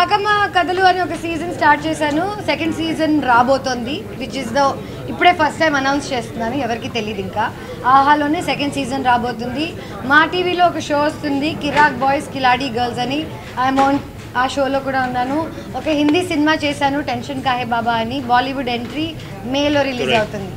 కాకమ్మ కథలు అని ఒక సీజన్ స్టార్ట్ చేశాను. సెకండ్ సీజన్ రాబోతోంది, విచ్ ఇస్ ద ఇప్పుడే ఫస్ట్ టైం అనౌన్స్ చేస్తున్నాను, ఎవరికి తెలియదు ఇంకా. ఆహాలోనే సెకండ్ సీజన్ రాబోతుంది. మా టీవీలో ఒక షో వస్తుంది, కిరాక్ బాయ్స్ కిలాడీ గర్ల్స్ అని. ఐఎమ్ ఆన్ ఆ షోలో కూడా ఉన్నాను. ఒక హిందీ సినిమా చేశాను, టెన్షన్ కాహే బాబా అని. బాలీవుడ్ ఎంట్రీ మేలో రిలీజ్ అవుతుంది.